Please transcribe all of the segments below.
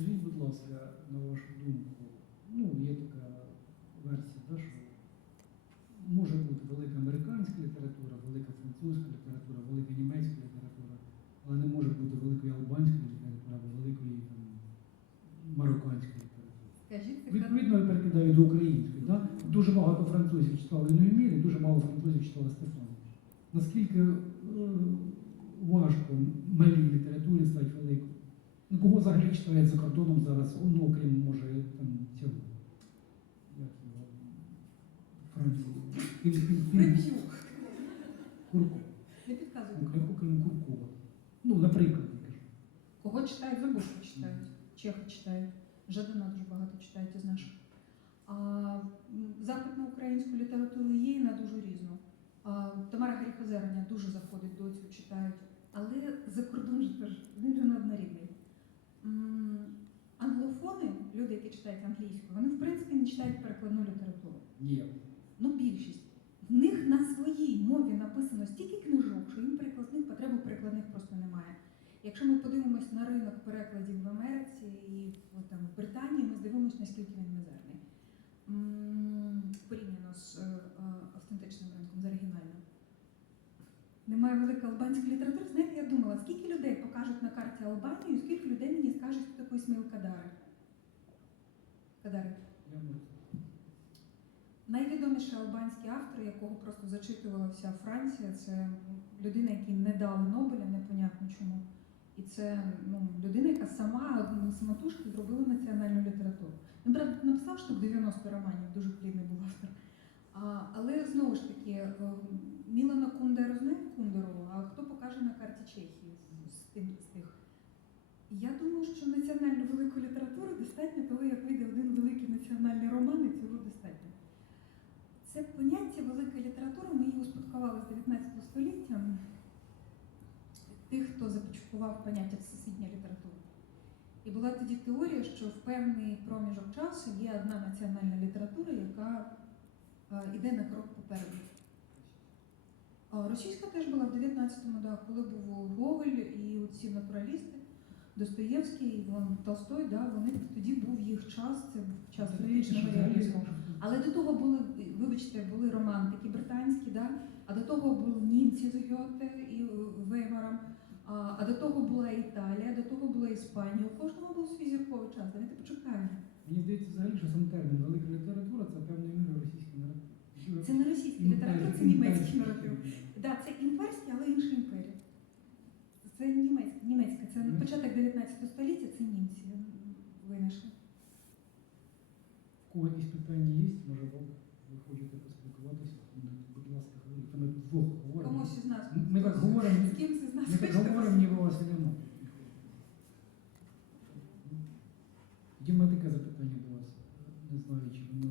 Скажіть, будь ласка, на вашу думку, ну, є така версія, да, що може бути велика американська література, велика французька література, велика німецька література, але не може бути великої албанської літератури або великої там, марокканської літератури. Відповідно, я перекидаю до української. Да? Дуже багато французів читали Ноймір і дуже мало французів читали Стефановича. Наскільки е, важко малій літературі стати великою? Ну, кого взагалі читають за кордоном зараз, ну, окрім, може, там, цього, як його, Франції. Курко. Не підказуйте. Окрім Куркова. Ну, наприклад, я кажу. Кого читають? Забушку читають. Чехи читають. Жадана дуже багато читають із наших. А, запитну українську літературу є і на дуже різну. А, Тамара Гаріхозереня дуже заходить до цього, читають. Але за кордон же теж він же неоднорідний. М, Англофони, люди, які читають англійською, вони в принципі не читають перекладну літературу. Ні. Ну, більшість. В них на своїй мові написано стільки книжок, що їм перекладних потреб у перекладних просто немає. Якщо ми подивимось на ринок перекладів в Америці і от, там, в Британії, ми здивимося, наскільки він мізерний. Порівняно з е, е, автентичним ринком, з оригінальним. Немає великої албанської літератури. Знаєте, я думала, скільки людей покажуть на карті Албанію, скільки людей мені скажуть, хто такий Ісмаїл Кадари. Кадари. Найвідоміший албанський автор, якого просто зачитувала вся Франція, це людина, якій не дали Нобеля, непонятно чому. І це ну, людина, яка сама самотужки зробила національну літературу. Він написав штук 90 романів, дуже плідний був автор. А, але знову ж таки, е, Мілана Кундеру знає Кундеру, а хто покаже на карті Чехії з, тим, з тих? Я думаю, що національну велику літературу достатньо того, як вийде один великий національний роман, і цього достатньо. Це поняття велика література, ми її успадкували з 19 століття. Тих, хто започаткував поняття всесвітня література. І була тоді теорія, що в певний проміжок часу є одна національна література, яка е, йде на крок попереду. Російська теж була в 19-му, да, коли був Гоголь і ці натуралісти, Достоєвський, Толстой, да, вони тоді був їх час, це був час політичного реалізму. Але до того були, вибачте, були романтики британські, да? а до того були німці з Гьоте і е, Веймаром, а, а до того була Італія, до того була Іспанія. У кожного був свій зірковий час. Давайте почекаємо. Мені здається, взагалі, що сам термін велика література це наратив. Це не російська література, це німецький наратив. Да, це імперський, але інша імперія. Це німецька, німецька. це на початок 19 століття, це німці винайшли. Кого якісь питання є? Може, ви ви хочете поспілкуватися? Будь ласка, говоріть. Ми вдвох говоримо. Комусь із нас. Ми так говоримо, З кимсь із нас ми так говоримо, ніби вас і. Тоді в мене таке запитання до вас. Не знаю, чи воно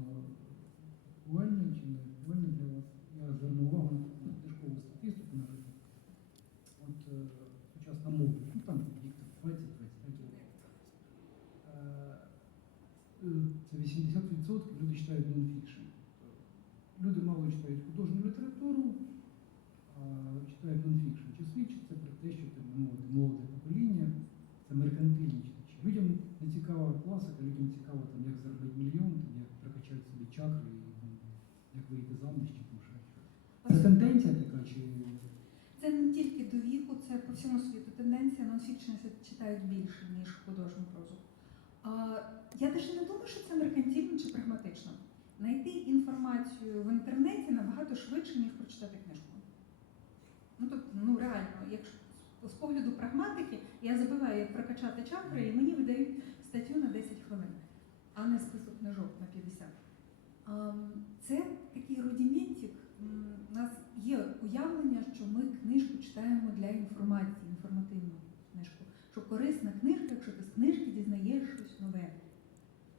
актуальне, чи не актуальне для вас. Я зверну увагу на книжкову статистику, наприклад. От е, сучасна ну 20-25 років. Е, е, Це 80% люди читають нонфікшн. Люди мало читають художню літературу, а читають нонфікшн. Чи свідчить це про те, що там, ну, от молоде покоління це меркантильні читачі? Людям не цікава класика, людям цікаво, там, як заробити мільйон, там, як прокачати собі чакри, і, там, як вийти заміж чи ще щось. Це тенденція така, чи Це не тільки до віку, це по всьому світу. Тенденція нонфікшн читають більше, ніж художню прозу. А, я теж не думаю, що це меркантильно чи прагматично. Знайти інформацію в інтернеті набагато швидше, ніж прочитати книжку. Ну, тобто, ну реально, якщо з погляду прагматики, я забиваю, як прокачати чакри, і мені видають статтю на 10 хвилин, а не список книжок на 50. Ам, Це такий рудиментик. Є уявлення, що ми книжку читаємо для інформації, інформативну книжку. Що корисна книжка, якщо ти з книжки дізнаєш щось нове.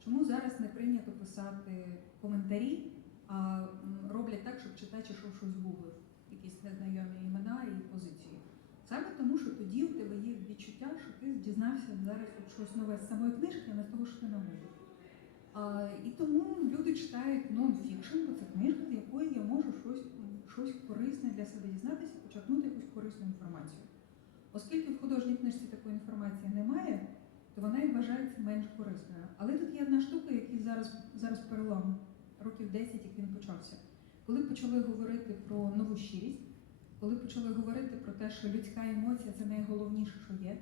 Чому зараз не прийнято писати коментарі, а роблять так, щоб читач ішов щось гуглив, якісь незнайомі імена і позиції. Саме тому, що тоді у тебе є відчуття, що ти дізнався зараз щось нове з самої книжки, а не з того, що ти нагуглив. І тому люди читають нон-фікшн, бо це книжка, з якої я можу щось, щось корисне для себе дізнатися, почерпнути якусь корисну інформацію. Оскільки в художній книжці такої інформації немає, то вона і вважається менш корисною. Але тут є одна штука, який зараз, зараз перелом, років 10, як він почався. Коли почали говорити про нову щирість, коли почали говорити про те, що людська емоція це найголовніше, що є,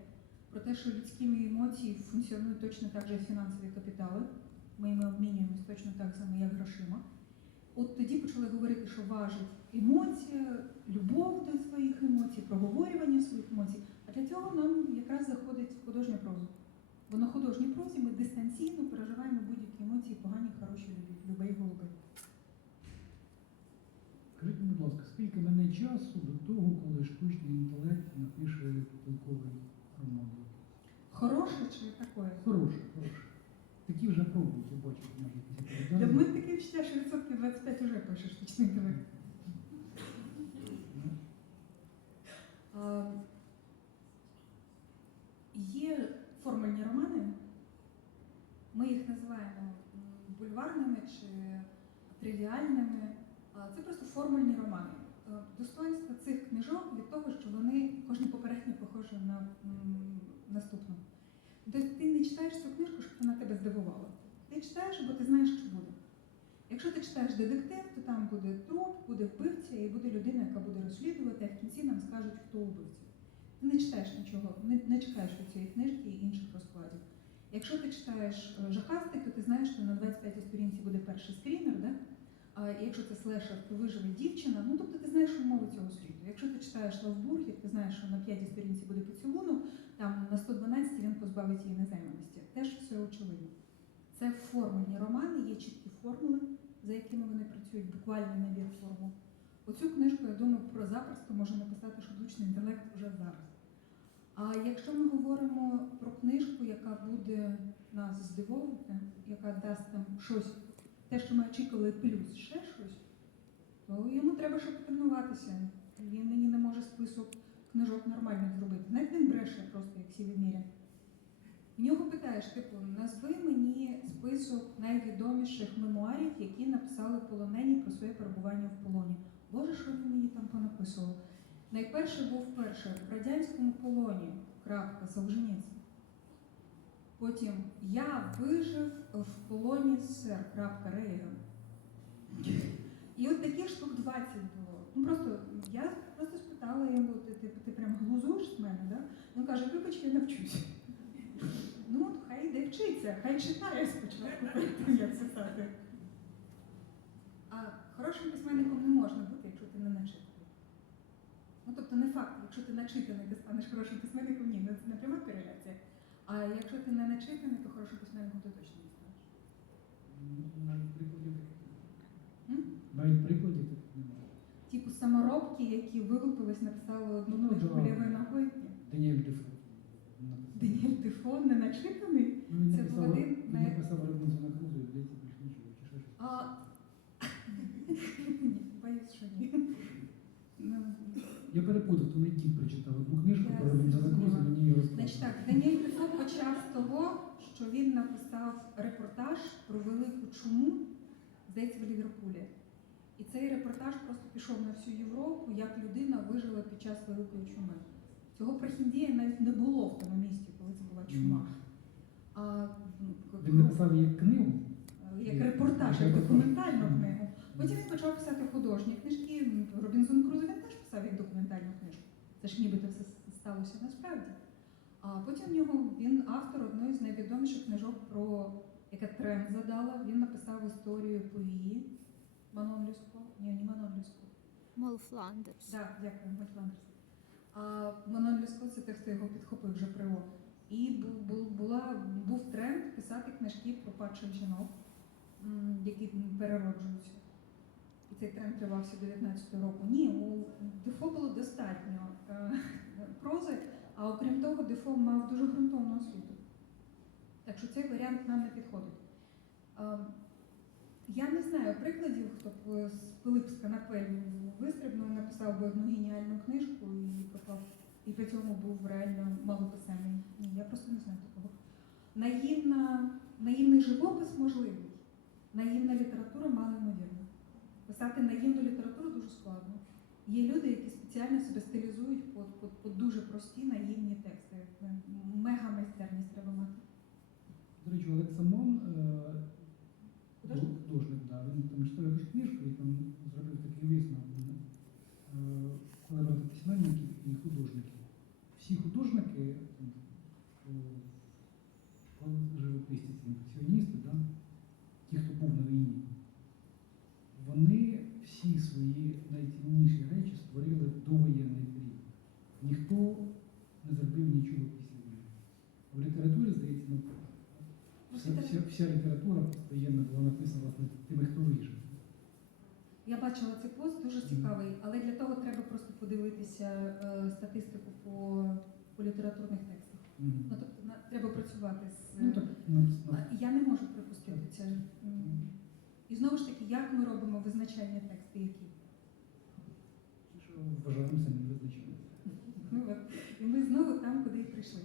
про те, що людськими емоції функціонують точно так же, як фінансові капітали. Ми їми обмінюємось точно так само, як грошима. От тоді почали говорити, що важить емоція, любов до своїх емоцій, проговорювання своїх емоцій. А для цього нам якраз заходить художня проза. Бо на художній прозі ми дистанційно переживаємо будь-які емоції, погані, хороші, любий, голуби. Скажіть, будь ласка, скільки мене часу до того, коли штучний інтелект напише толковий роман? Хороше чи таке? Хороший, хороший. Такі вже пробують, бачу, може Для мене таке відчуття, що відсотків 25 вже пише штучний інтелект. Є формульні романи, ми їх називаємо бульварними чи тривіальними. Це просто формульні романи. Е, Достоинство цих книжок від того, що вони кожна попередня похожа на наступну. Тобто ти не читаєш цю книжку, щоб вона тебе здивувала. Ти читаєш, бо ти знаєш, що буде. Якщо ти читаєш детектив, то там буде труп, буде вбивця і буде людина, яка буде розслідувати, а в кінці нам скажуть, хто убивця. Ти не читаєш нічого, не, не чекаєш від цієї книжки і інших розкладів. Якщо ти читаєш е, жахастик, то ти знаєш, що на 25-й сторінці буде перший скрінер, да? Якщо це слешер, то виживе дівчина. Ну тобто ти знаєш умови цього світу. Якщо ти читаєш Лавбургер, ти знаєш, що на 5-й сторінці буде поцілунок, там на 112 він позбавить її незайманості. Теж все очевидно. Це формульні романи, є чіткі формули, за якими вони працюють, буквальний набір формул. Оцю книжку, я думаю, про запросто може написати штучний інтелект вже зараз. А якщо ми говоримо про книжку, яка буде нас здивовувати, яка дасть нам щось, те, що ми очікували, плюс ще щось, то йому треба ще потренуватися. Він мені не може список книжок нормальних зробити. Навіть він бреше просто, як всі виміря. В нього питаєш, типу, назви мені список найвідоміших мемуарів, які написали полонені про своє перебування в полоні. Боже, що він мені там понаписував? Найперше був перше в радянському полоні. Крапка Солженіцин. Потім я вижив в полоні. Крапка І от таких штук 20 було. Ну просто я просто спитала його, ти, ти, ти прям глузуєш з мене, да? Він каже, вибач, я навчусь. Ну, от хай йде вчиться, хай читає спочатку, як писати. А хорошим письменником не можна бути, якщо ти не начитаний. Ну, тобто не факт, якщо ти начитаний, ти станеш хорошим письменником, ні, це не пряма кореляція. А якщо ти не начитаний, то хорошим письменником ти точно не Навіть прикладів таких. Навіть прикладів таких немає. Типу саморобки, які вилупились, написали одну Ну, книжку да. лівої ногою. Даніель Дефо. Даніель Дефо не начитаний. Ну, Це був один він написав Робінзона Крузо, і здається, більш нічого, чи ще щось. А... Ні, боюсь, що ні. Ну, Я перепутав, то не ті прочитав одну книжку про Робінзона Крузо, зрозуміла. мені її розказали. Значить так, Даніель З того, що він написав репортаж про велику чуму, здається, в Ліверпулі. І цей репортаж просто пішов на всю Європу, як людина вижила під час великої чуми. Цього прохіндія навіть не було в тому місті, коли це була чума. А ну, Він написав її книгу. як репортаж, як документальну книгу. Потім він почав писати художні книжки. Робінзон Крузо він теж писав як документальну книжку. Це ж нібито все сталося насправді. А потім в нього він автор одної з найвідоміших книжок про яка тренд задала. Він написав історію повії Манон Люско. Ні, не Манон Люско. Мол Фландерс. Так, дякую, Мать Фландерс. А Манон Люско це те, хто його підхопив вже при О. І бу- бу- була, був тренд писати книжки про падших жінок, які перероджуються. І цей тренд тривався 19 року. Ні, у Дефо було достатньо е, прози, а окрім того, Дефо мав дуже ґрунтовну освіту. Так що цей варіант нам не підходить. Я не знаю прикладів, хто б е, з Пилипська на пелю вистрибнув, написав би одну геніальну книжку і попав, і при цьому був реально малописемний. Ні, я просто не знаю такого. Наївна, наївний живопис можливий, наївна література малоймовірна. Писати наївну літературу дуже складно. Є люди, які спеціально себе стилізують під, під, під дуже прості наївні тексти. Мега майстерність треба мати. До речі, Олег Самон, е, Художник? художник, да, він там читав якусь книжку і там зробив такий висновок. е, Коли брати письменників і художників. Всі художники, о, живописці, ці імпресіоністи, да, ті, хто був на війні, вони всі свої найцінніші речі створили в довоєнний період. Ніхто не зробив нічого після війни. В літературі, здається, навпаки. Вся, вся, література постійно була написана власне тими, хто вижив. Я бачила цей пост, дуже цікавий, але для того треба просто подивитися е, статистику по, по літературних текстах. Мгм. Ну, тобто на, треба працювати з. Ну так, ну, ну, А Я не можу припустити це. М. І знову ж таки, як ми робимо визначальні тексти, які? що вважаємо самі визначені. Ну, от. І ми знову там, куди і прийшли.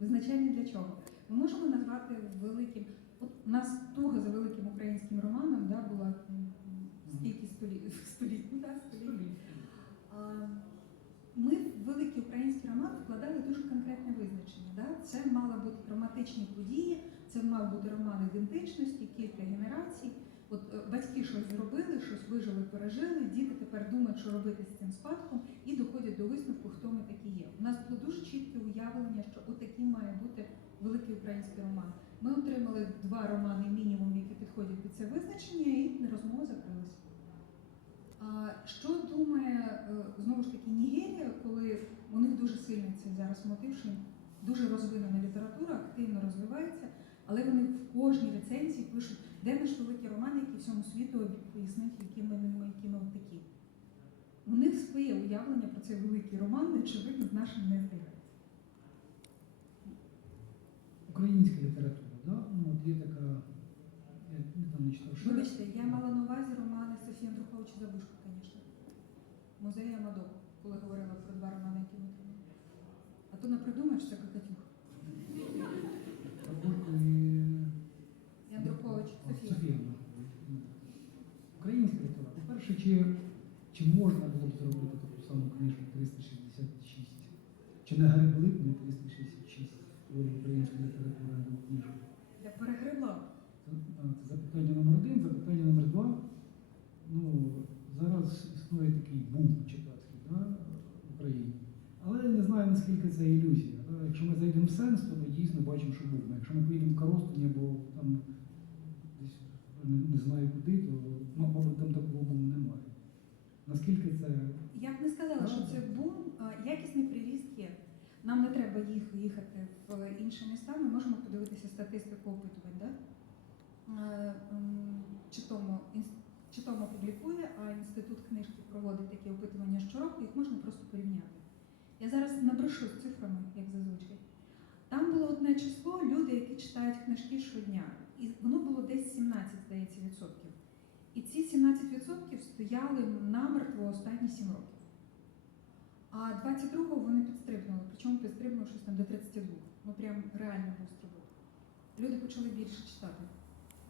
Визначальні для чого? Ми можемо назвати великим. От у нас туга за великим українським романом да, була століть, століть, ну, да, століть. А, Ми в великий український роман вкладали дуже конкретне визначення. Да? Це мали бути драматичні події, це мав бути роман ідентичності, кілька генерацій. От е, батьки щось зробили, щось вижили, пережили, діти тепер думають, що робити з цим спадком, і доходять до висновку, хто ми такі є. У нас було дуже чітке уявлення, що отакий має бути великий український роман. Ми отримали два романи мінімум, які підходять під це визначення, і розмова закрилася. А що думає е, знову ж таки Нігерія, коли у них дуже сильний цей зараз мотив, що дуже розвинена література, активно розвивається, але вони в кожній рецензії пишуть, де наш великий роман, який всьому світу пояснить, які ми, які ми такі. У них своє уявлення про цей великий роман, очевидно, з нашим не збігається. Українська література, да? ну, от є така, я недавно читав, що Вибачте, я мала на увазі романи Софії Андруховича Забушко, звісно. Музея Амадо, коли говорила про два романи, які ми отримали. А то не придумаєш, це Кокатюх. Бабурко і І Андрухович, Софія. Софія Андрухович. Ну, Українська література. По-перше, чи, чи можна було б зробити таку саму книжку 366? Чи не гребли б ми 366 творів української літератури або книжок? Я перегребла. Це, а, це запитання номер один, запитання номер два. Ну, зараз існує такий бум читацький да, в Україні. Але я не знаю, наскільки це ілюзія. Да? Якщо ми зайдемо в сенс, то ми дійсно бум. Якщо ми поїдемо в Коростені або там десь не, знаю куди, то ну, мабуть там такого буму немає. Наскільки це Я б не сказала, що це бум, якісний приріст є. Нам не треба їх їхати в інші міста. Ми можемо подивитися статистику опитувань. Да? Е, Чи тому, чи тому публікує, а інститут книжки проводить такі опитування щороку, їх можна просто порівняти. Я зараз набрешу з цифрами, як зазвичай. Там було одне число люди, які читають книжки щодня. І воно було десь 17, здається, відсотків. І ці 17% стояли намертво останні 7 років. А 22-го вони підстрибнули, причому підстрибнули щось там до 32. Ну прям реально був стрибок. Люди почали більше читати.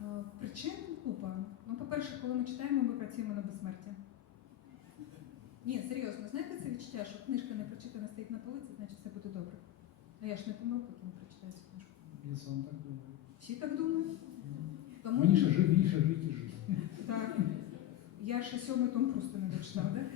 Е, Причин купа. Ну, по-перше, коли ми читаємо, ми працюємо на безсмертя. Ні, серйозно, знаєте це відчуття, що книжка не прочитана стоїть на полиці, значить все буде добре. А я ж не помру, потім прочитаю цю книжку. я сам так думаю. Всі так думають. Тому Мені ще живіше жити жити. так. Я ще сьомий том просто не дочитав, да?